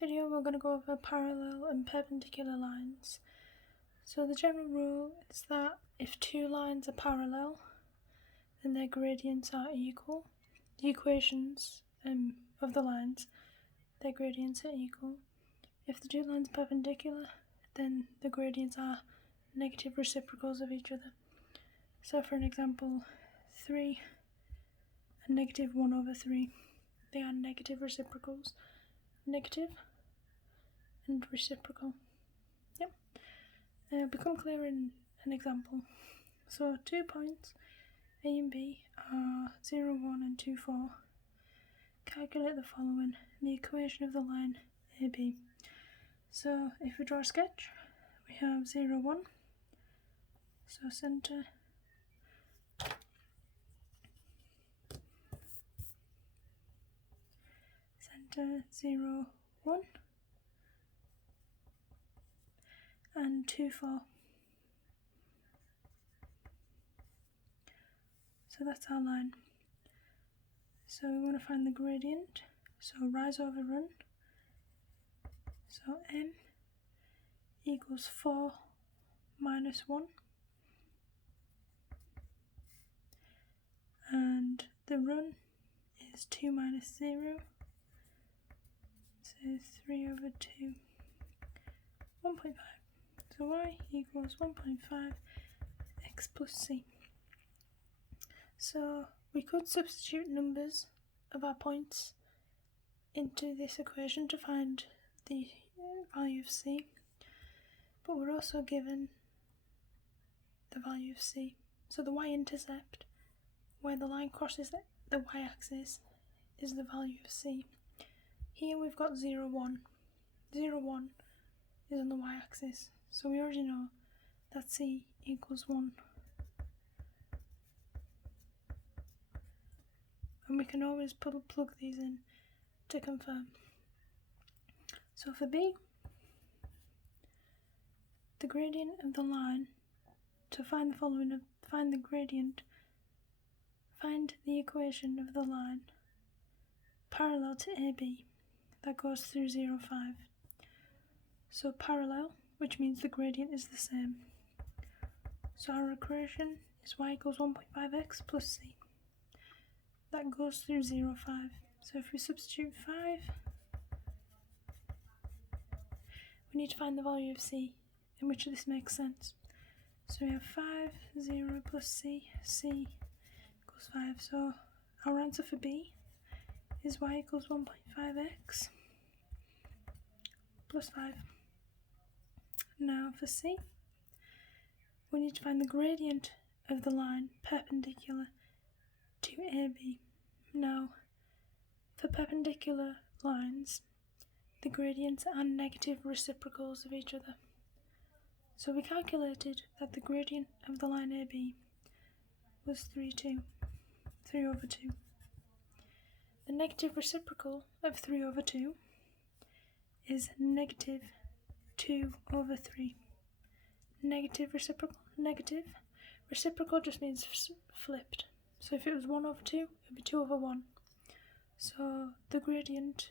Video we're going to go over parallel and perpendicular lines. So the general rule is that if two lines are parallel, then their gradients are equal. The equations of the lines, their gradients are equal. If the two lines are perpendicular, then the gradients are negative reciprocals of each other. So for an example, 3 and negative 1 over 3, they are negative reciprocals. Negative and reciprocal. Become clear in an example. So 2 points, A and B, are 0, 1 and 2, 4. Calculate the following, the equation of the line AB. So if we draw a sketch, we have 0, 1, so centre, 0, 1, and 2, 4. So that's our line. So we want to find the gradient. So rise over run. So m equals 4 minus 1. And the run is 2 minus 0. So 3 over 2, 1.5. So y equals 1.5 x plus c. So we could substitute numbers of our points into this equation to find the value of c, but we're also given the value of c. So the y-intercept, where the line crosses the y-axis, is the value of c. Here we've got 0, 1. 0, 1 is on the y-axis, so we already know that c equals 1. And we can always plug these in to confirm. So for B, the gradient of the line, to find the following, find the gradient, find the equation of the line parallel to AB that goes through 0, 5. So parallel, which means the gradient is the same. So our equation is y equals 1.5x plus c. That goes through 0, 5. So if we substitute 5, we need to find the value of c, in which this makes sense. So we have 5, 0 plus c equals 5. So our answer for B is y equals 1.5x plus 5. Now for C, we need to find the gradient of the line perpendicular to AB. Now, for perpendicular lines, the gradients are negative reciprocals of each other. So we calculated that the gradient of the line AB was 3 over 2. The negative reciprocal of 3 over 2 is negative 2 over 3. Negative reciprocal, negative. Reciprocal just means flipped. So if it was 1 over 2, it would be 2 over 1. So the gradient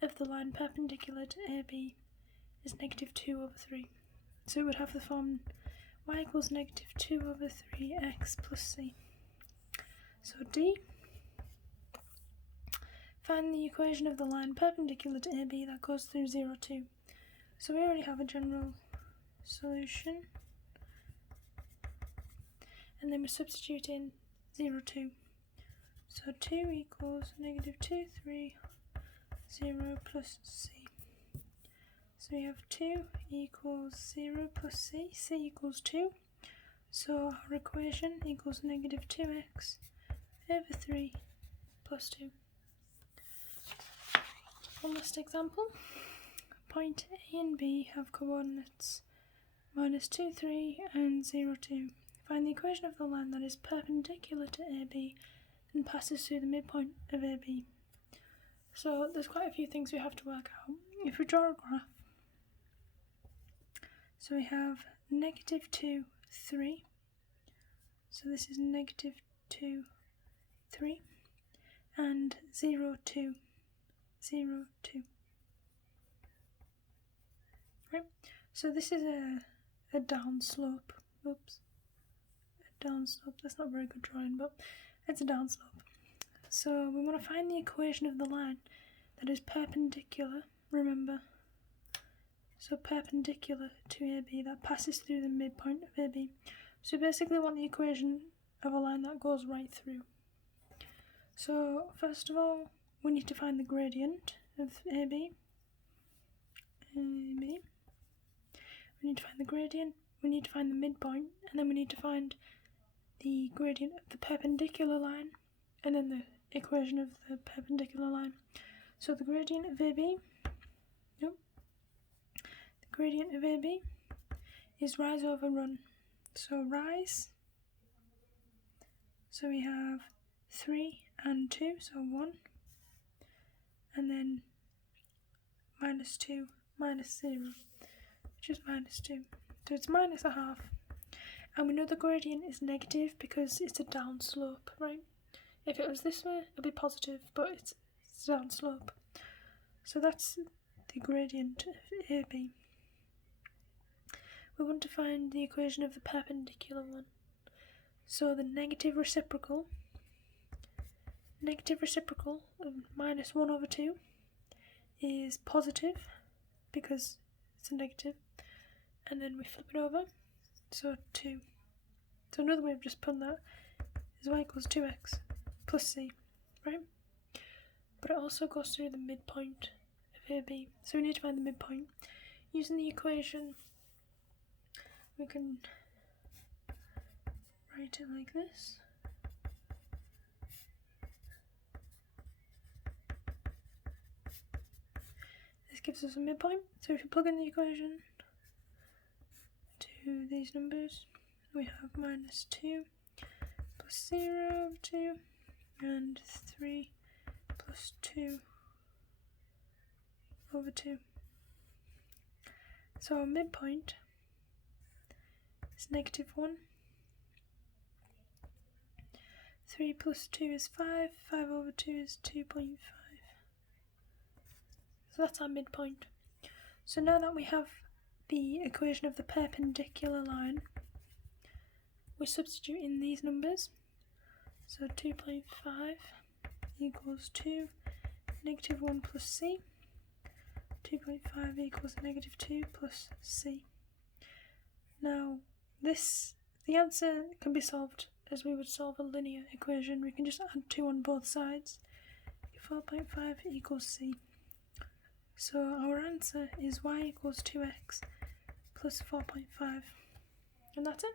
of the line perpendicular to AB is negative 2 over 3. So it would have the form y equals negative 2 over 3x plus c. So D, find the equation of the line perpendicular to AB that goes through 0, 2. So we already have a general solution. And then we substitute in 0, 2. So 2 equals negative 2, 3, 0 plus c. So we have 2 equals 0 plus c, c equals 2. So our equation equals negative 2x over 3 plus 2. One last example. Point A and B have coordinates minus 2, 3 and 0, 2. Find the equation of the line that is perpendicular to AB and passes through the midpoint of AB. So there's quite a few things we have to work out. If we draw a graph, so we have negative 2, 3. So this is negative 2, 3. And 0, 2, 0, 2. right? So this is a down slope. Oops. A down slope. That's not very good drawing, but it's a down slope. So we want to find the equation of the line that is perpendicular, remember. So perpendicular to AB, that passes through the midpoint of AB. So basically we want the equation of a line that goes right through. So first of all, we need to find the gradient of AB. We need to find the gradient, we need to find the midpoint, and then we need to find the gradient of the perpendicular line, and then the equation of the perpendicular line. So the gradient of AB, is rise over run. So rise, so we have 3 and 2, so 1, and then minus 2, minus 0, which is minus 2. So it's minus a half. And we know the gradient is negative because it's a down slope, right? If it was this way, it'd be positive, but it's a down slope. So that's the gradient of AB. We want to find the equation of the perpendicular one. So the negative reciprocal of minus 1 over 2 is positive because it's a negative, and then we flip it over, so 2. So another way of just putting that is y equals 2x plus c, right? But it also goes through the midpoint of AB, so we need to find the midpoint. Using the equation, we can write it like this. This gives us a midpoint, so if you plug in the equation to these numbers, we have minus 2 plus 0 over 2 and 3 plus 2 over 2. So our midpoint is negative 1. 3 plus 2 is 5. 5 over 2 is 2.5. So that's our midpoint. So now that we have the equation of the perpendicular line, we substitute in these numbers. So 2.5 equals 2, negative 1 plus c. 2.5 equals negative 2 plus c. Now the answer can be solved as we would solve a linear equation. We can just add 2 on both sides. 4.5 equals c. So our answer is y equals 2x plus 4.5. And that's it.